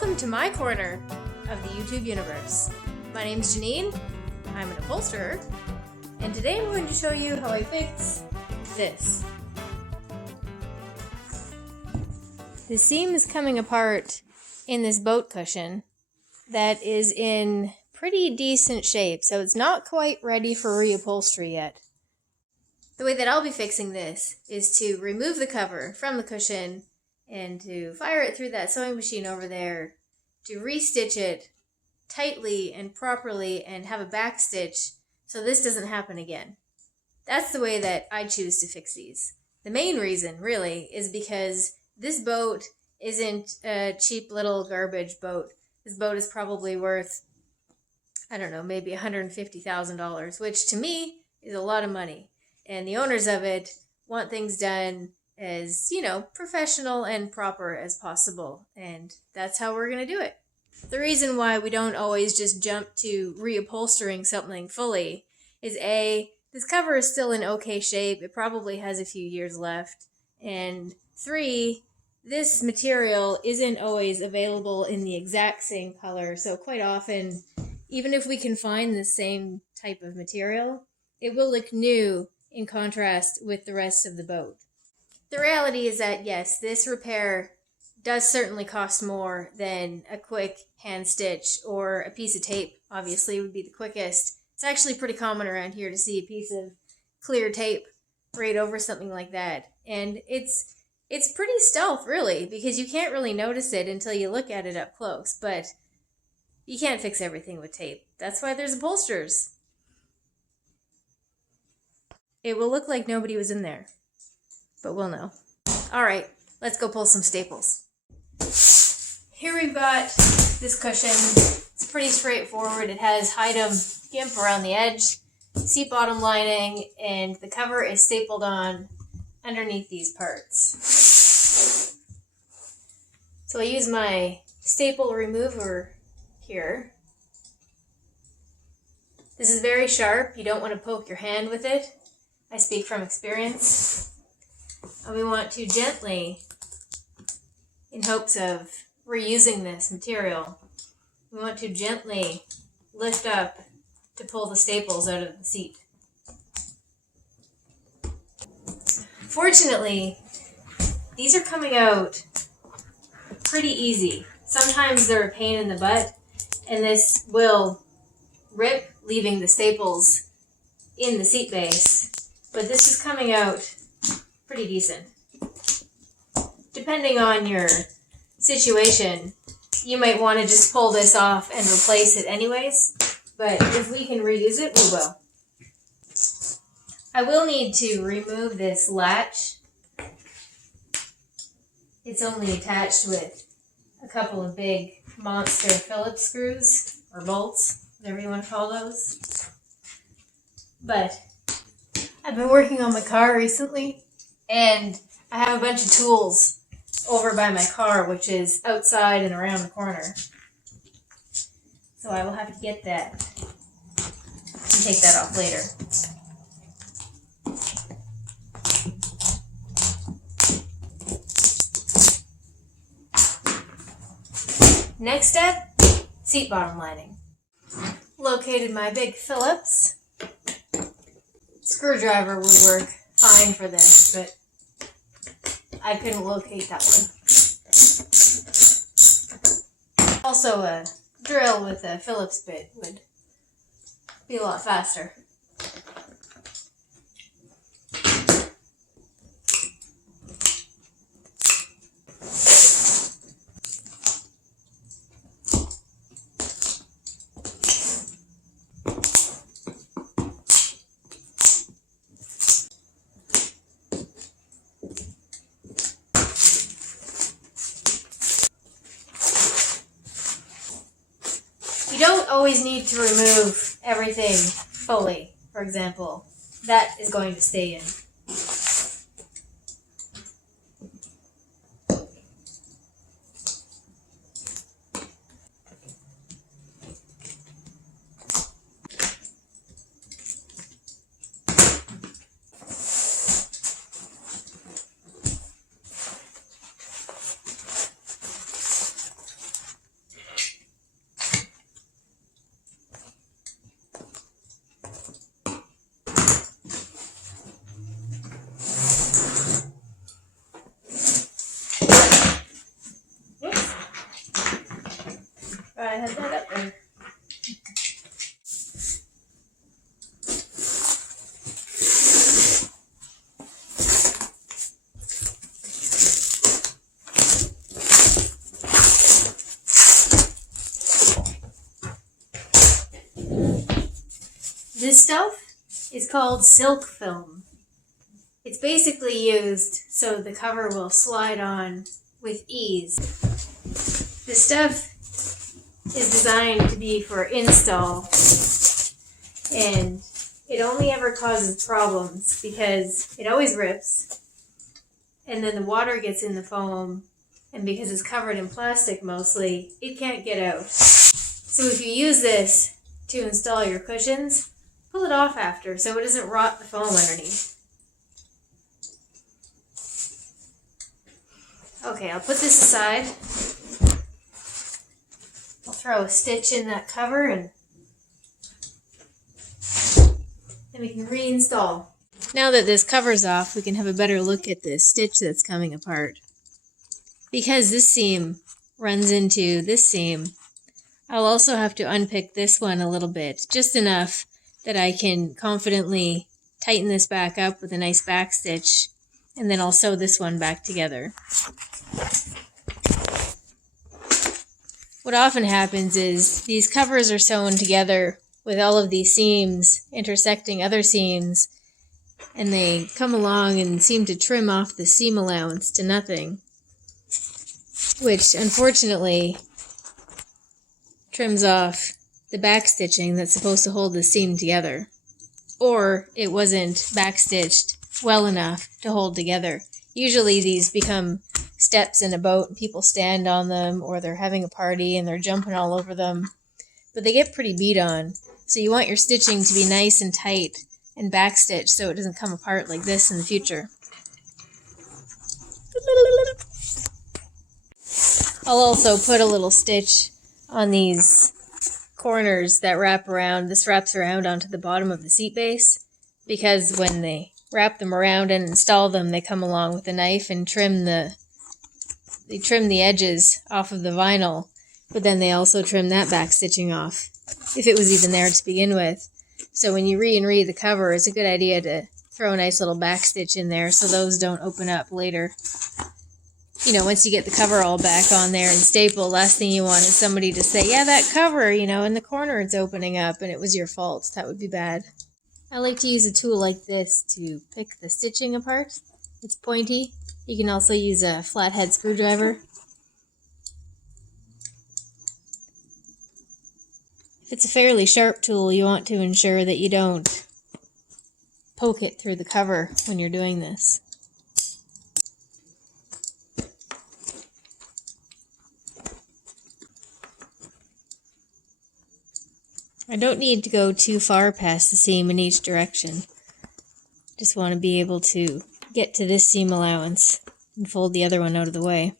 Welcome to my corner of the YouTube universe. My name's Janine, I'm an upholsterer, and today I'm going to show you how I fix this. The seam is coming apart in this boat cushion that is in pretty decent shape, so it's not quite ready for reupholstery yet. The way that I'll be fixing this is to remove the cover from the cushion and to fire it through that sewing machine over there, to restitch it tightly and properly and have a back stitch so this doesn't happen again. That's the way that I choose to fix these. The main reason, really, is because this boat isn't a cheap little garbage boat. This boat is probably worth, I don't know, maybe $150,000, which to me is a lot of money. And the owners of it want things done as, professional and proper as possible. And that's how we're going to do it. The reason why we don't always just jump to reupholstering something fully is A, this cover is still in okay shape. It probably has a few years left. And 3, this material isn't always available in the exact same color. So quite often, even if we can find the same type of material, it will look new in contrast with the rest of the boat. The reality is that, yes, this repair does certainly cost more than a quick hand stitch or a piece of tape, obviously, would be the quickest. It's actually pretty common around here to see a piece of clear tape right over something like that. And it's pretty stealth, really, because you can't really notice it until you look at it up close. But you can't fix everything with tape. That's why there's upholsterers. It will look like nobody was in there, but we'll know. All right, let's go pull some staples. Here we've got this cushion. It's pretty straightforward. It has Hydem gimp around the edge, seat bottom lining, and the cover is stapled on underneath these parts. So I use my staple remover here. This is very sharp. You don't want to poke your hand with it. I speak from experience. And we want to gently, in hopes of reusing this material, we want to gently lift up to pull the staples out of the seat. Fortunately, these are coming out pretty easy. Sometimes they're a pain in the butt, and this will rip, leaving the staples in the seat base. But this is coming out pretty decent. Depending on your situation, you might want to just pull this off and replace it anyways. But if we can reuse it, we will. I will need to remove this latch. It's only attached with a couple of big monster Phillips screws, or bolts, whatever you want to call those. But I've been working on my car recently, and I have a bunch of tools over by my car, which is outside and around the corner. So I will have to get that and take that off later. Next step, seat bottom lining. Located my big Phillips. Screwdriver would work fine for this, but I couldn't locate that one. Also, a drill with a Phillips bit would be a lot faster. You don't always need to remove everything fully, for example. That is going to stay in. I had that up there. This stuff is called silk film. It's basically used so the cover will slide on with ease. The stuff is designed to be for install, and it only ever causes problems because it always rips, and then the water gets in the foam, and because it's covered in plastic mostly, it can't get out. So if you use this to install your cushions, pull it off after so it doesn't rot the foam underneath. Okay, I'll put this aside. I'll throw a stitch in that cover and then we can reinstall. Now that this cover's off, we can have a better look at the stitch that's coming apart. Because this seam runs into this seam, I'll also have to unpick this one a little bit, just enough that I can confidently tighten this back up with a nice back stitch, and then I'll sew this one back together. What often happens is these covers are sewn together with all of these seams intersecting other seams, and they come along and seem to trim off the seam allowance to nothing, which unfortunately trims off the back stitching that's supposed to hold the seam together, or it wasn't backstitched well enough to hold together. Usually these become steps in a boat and people stand on them, or they're having a party and they're jumping all over them, but they get pretty beat on. So you want your stitching to be nice and tight and backstitched so it doesn't come apart like this in the future. I'll also put a little stitch on these corners that wrap around. This wraps around onto the bottom of the seat base, because when they wrap them around and install them, they come along with a knife and trim the edges off of the vinyl, but then they also trim that back stitching off, if it was even there to begin with. So when you re-and-read the cover, it's a good idea to throw a nice little back stitch in there so those don't open up later. You know, once you get the cover all back on there and stapled, last thing you want is somebody to say, yeah, that cover, you know, in the corner it's opening up and it was your fault. That would be bad. I like to use a tool like this to pick the stitching apart. It's pointy. You can also use a flathead screwdriver. If it's a fairly sharp tool, you want to ensure that you don't poke it through the cover when you're doing this. I don't need to go too far past the seam in each direction. Just want to be able to get to this seam allowance and fold the other one out of the way.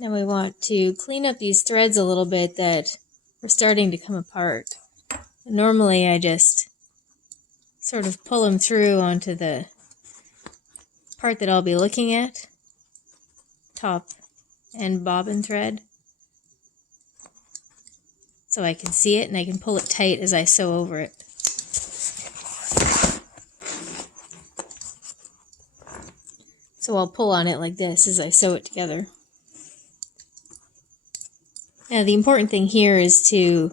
Now we want to clean up these threads a little bit that are starting to come apart. Normally I just sort of pull them through onto the part that I'll be looking at, top and bobbin thread, so I can see it and I can pull it tight as I sew over it. So I'll pull on it like this as I sew it together. Now the important thing here is to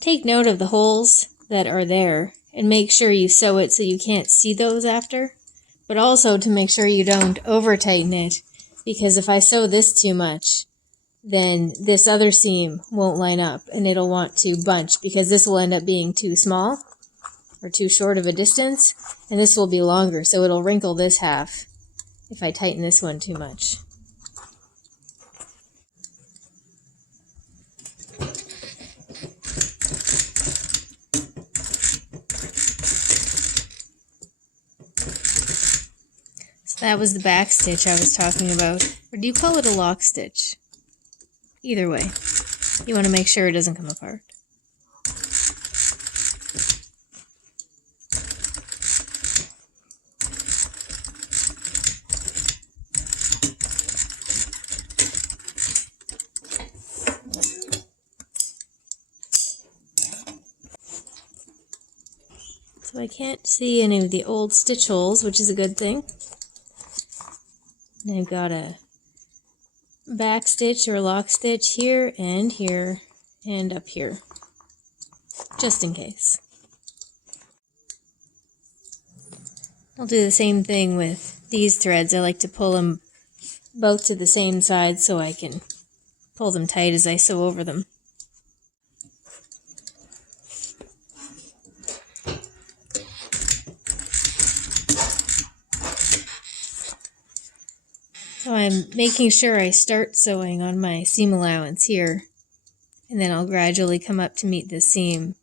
take note of the holes that are there and make sure you sew it so you can't see those after, but also to make sure you don't over tighten it, because if I sew this too much, then this other seam won't line up and it'll want to bunch, because this will end up being too small or too short of a distance, and this will be longer, so it'll wrinkle this half if I tighten this one too much. So that was the back stitch I was talking about. Or do you call it a lock stitch? Either way, you want to make sure it doesn't come apart. So I can't see any of the old stitch holes, which is a good thing. And I've got a back stitch or lock stitch here and up here, just in case. I'll do the same thing with these threads. I like to pull them both to the same side so I can pull them tight as I sew over them. So I'm making sure I start sewing on my seam allowance here, and then I'll gradually come up to meet the seam.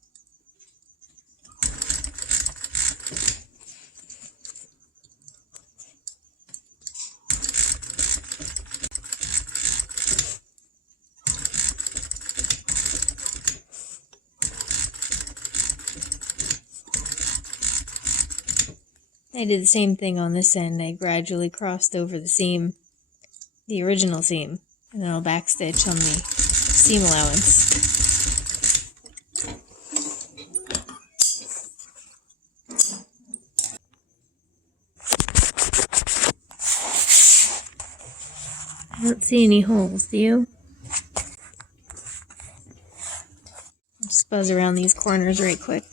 I did the same thing on this end. I gradually crossed over the seam, the original seam, and then I'll backstitch on the seam allowance. I don't see any holes, do you? I'll just buzz around these corners right quick.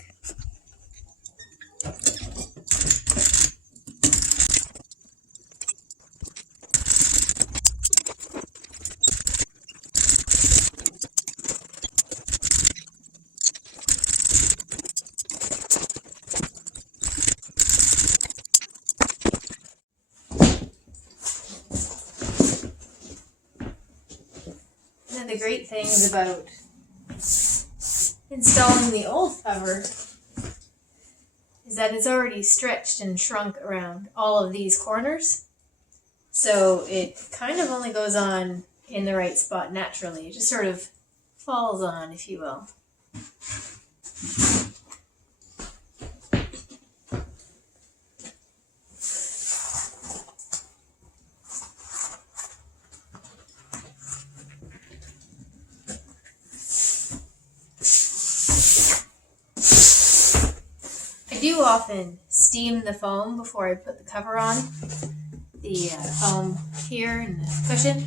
One of the great things about installing the old cover is that it's already stretched and shrunk around all of these corners. So it kind of only goes on in the right spot naturally. It just sort of falls on, if you will. I do often steam the foam before I put the cover on, the foam here and the cushion.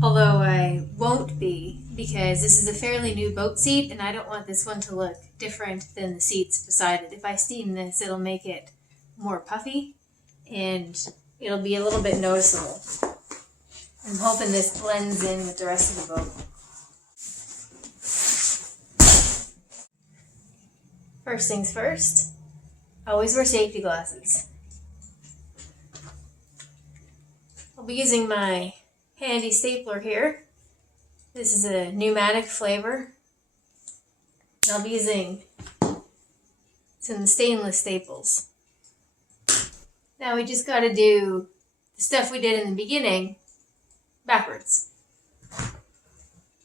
Although I won't be, because this is a fairly new boat seat and I don't want this one to look different than the seats beside it. If I steam this, it'll make it more puffy and it'll be a little bit noticeable. I'm hoping this blends in with the rest of the boat. First things first, always wear safety glasses. I'll be using my handy stapler here. This is a pneumatic flavor. And I'll be using some stainless staples. Now we just got to do the stuff we did in the beginning backwards.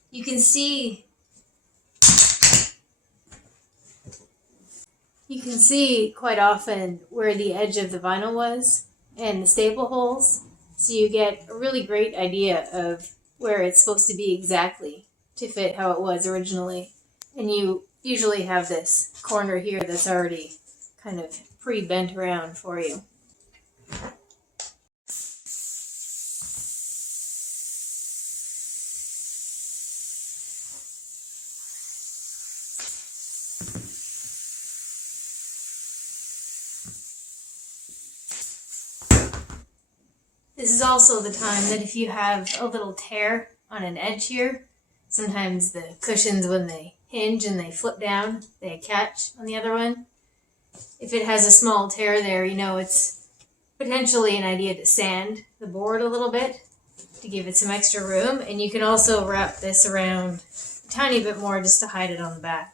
You can see quite often where the edge of the vinyl was and the staple holes, so you get a really great idea of where it's supposed to be exactly to fit how it was originally. And you usually have this corner here that's already kind of pre-bent around for you. This is also the time that if you have a little tear on an edge here, sometimes the cushions, when they hinge and they flip down, they catch on the other one. If it has a small tear there, you know it's potentially an idea to sand the board a little bit to give it some extra room. And you can also wrap this around a tiny bit more just to hide it on the back.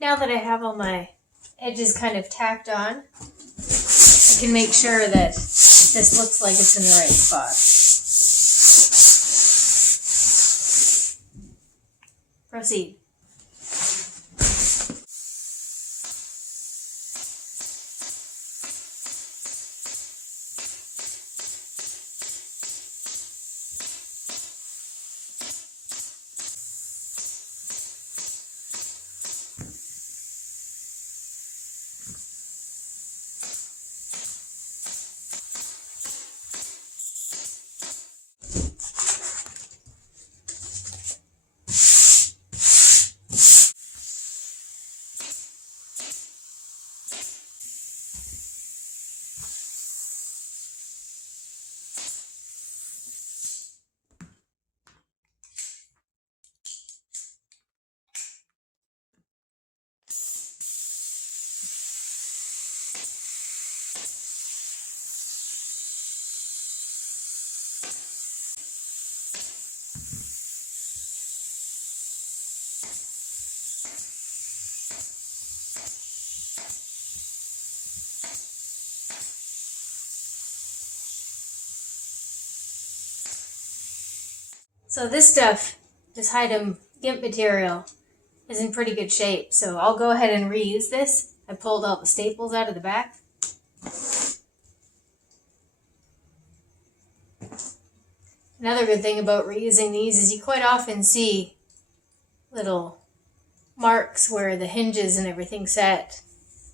Now that I have all my edges kind of tacked on, I can make sure that this looks like it's in the right spot. Proceed. So this stuff, this Hydem GIMP material, is in pretty good shape. So I'll go ahead and reuse this. I pulled all the staples out of the back. Another good thing about reusing these is you quite often see little marks where the hinges and everything set.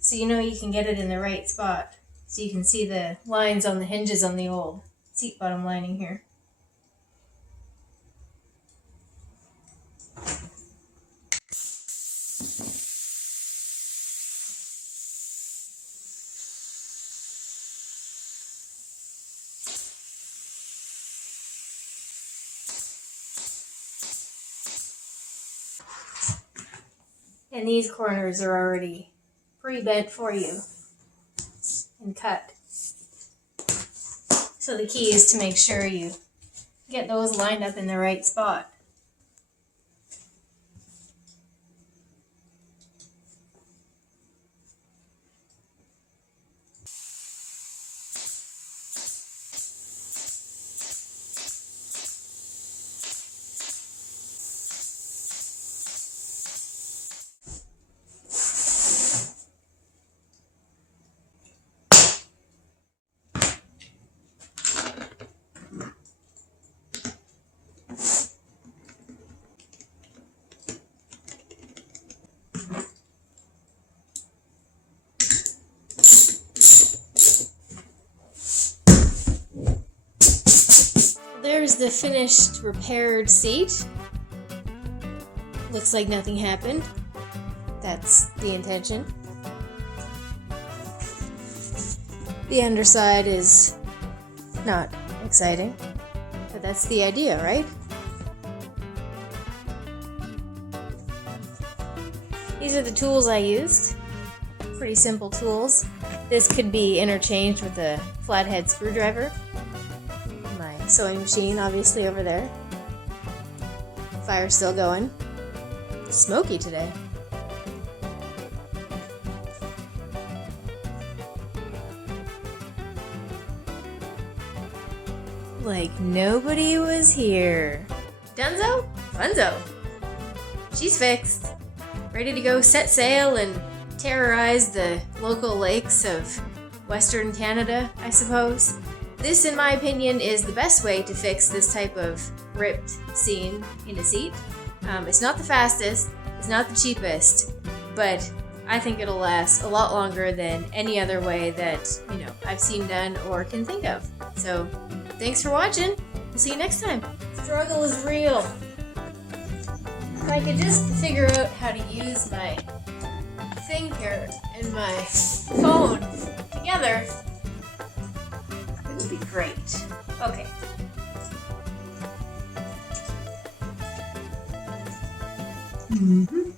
So you know you can get it in the right spot. So you can see the lines on the hinges on the old seat bottom lining here. And these corners are already pre-bent for you and cut. So the key is to make sure you get those lined up in the right spot. There's the finished repaired seat. Looks like nothing happened. That's the intention. The underside is not exciting, but that's the idea, right? These are the tools I used. Pretty simple tools. This could be interchanged with a flathead screwdriver. My sewing machine, obviously, over there. Fire's still going. It's smoky today. Like nobody was here. Dunzo? Funzo. She's fixed. Ready to go set sail and terrorize the local lakes of Western Canada, I suppose. This, in my opinion, is the best way to fix this type of ripped seam in a seat. It's not the fastest, it's not the cheapest, but I think it'll last a lot longer than any other way that, I've seen done or can think of. So, thanks for watching. We'll see you next time. Struggle is real. If I could just figure out how to use my finger and my phone together, it would be great. Okay. Mm-hmm.